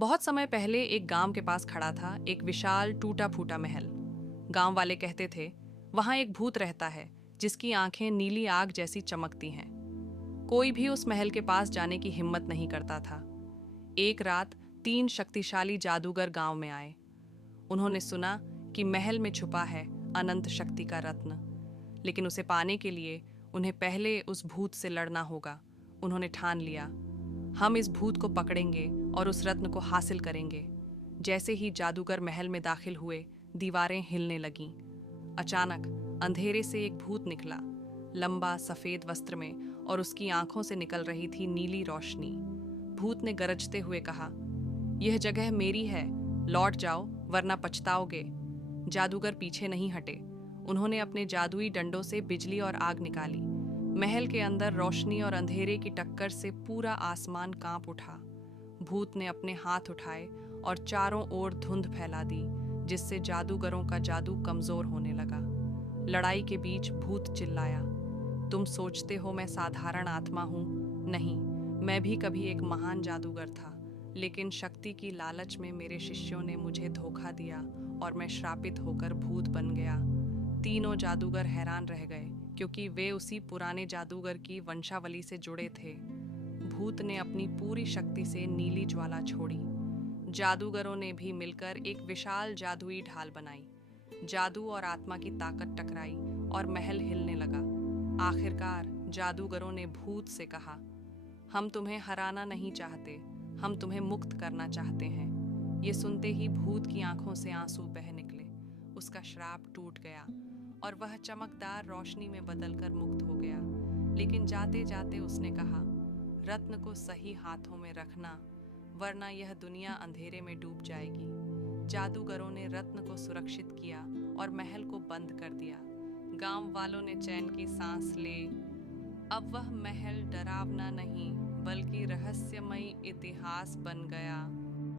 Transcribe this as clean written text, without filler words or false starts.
बहुत समय पहले एक गांव के पास खड़ा था एक विशाल टूटा फूटा महल। गांव वाले कहते थे वहां एक भूत रहता है जिसकी आंखें नीली आग जैसी चमकती हैं। कोई भी उस महल के पास जाने की हिम्मत नहीं करता था। एक रात 3 शक्तिशाली जादूगर गांव में आए। उन्होंने सुना कि महल में छुपा है अनंत शक्ति का रत्न, लेकिन उसे पाने के लिए उन्हें पहले उस भूत से लड़ना होगा। उन्होंने ठान लिया, हम इस भूत को पकड़ेंगे और उस रत्न को हासिल करेंगे। जैसे ही जादूगर महल में दाखिल हुए, दीवारें हिलने लगीं। अचानक अंधेरे से एक भूत निकला, लंबा सफेद वस्त्र में, और उसकी आंखों से निकल रही थी नीली रोशनी। भूत ने गरजते हुए कहा, यह जगह मेरी है, लौट जाओ वरना पछताओगे। जादूगर पीछे नहीं हटे। उन्होंने अपने जादुई डंडों से बिजली और आग निकाली। महल के अंदर रोशनी और अंधेरे की टक्कर से पूरा आसमान कांप उठा। भूत ने अपने हाथ उठाए और चारों ओर धुंध फैला दी, जिससे जादूगरों का जादू कमजोर होने लगा। लड़ाई के बीच भूत चिल्लाया, तुम सोचते हो मैं साधारण आत्मा हूँ? नहीं, मैं भी कभी एक महान जादूगर था, लेकिन शक्ति की लालच में मेरे शिष्यों ने मुझे धोखा दिया और मैं श्रापित होकर भूत बन गया। तीनों जादूगर हैरान रह गए, क्योंकि वे उसी पुराने जादूगर की वंशावली से जुड़े थे। भूत ने अपनी पूरी शक्ति से नीली ज्वाला छोड़ी। जादूगरों ने भी मिलकर एक विशाल जादुई ढाल बनाई। जादू और आत्मा की ताकत टकराई और महल हिलने लगा। आखिरकार जादूगरों ने भूत से कहा, हम तुम्हें हराना नहीं चाहते, हम तुम्हें मुक्त करना चाहते हैं। ये सुनते ही भूत की आंखों से आंसू बह निकले। उसका श्राप टूट गया और वह चमकदार रोशनी में बदलकर मुक्त हो गया। लेकिन जाते जाते उसने कहा, रत्न को सही हाथों में रखना, वरना यह दुनिया अंधेरे में डूब जाएगी। जादूगरों ने रत्न को सुरक्षित किया और महल को बंद कर दिया। गांव वालों ने चैन की सांस ले। अब वह महल डरावना नहीं, बल्कि रहस्यमयी इतिहास बन गया।